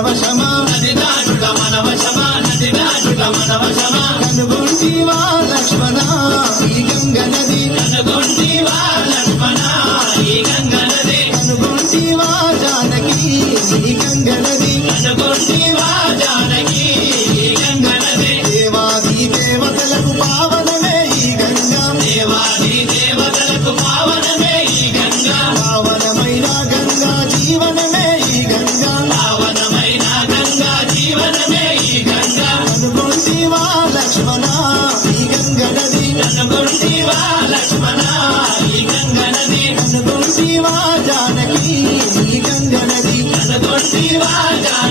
మనవశమా నదిదారుల మనవశమా నదిదారుల మనవశమా కనుగొంటివా లక్ష్మణ ఈ గంగ నది కనుగొంటివా లక్ష్మణ ఈ గంగ నది కనుగొంటివా జానకి ఈ గంగ నది కనుగొంటివా దేవతలకు పావనమే ఈ గంగా దేవాది దేవతలకు పావన గుంటివా లక్ష్మణ ఈ గంగ నది నన్ను గుంటివా జానకి ఈ గంగ నది నన్ను గుంటివా జానకి.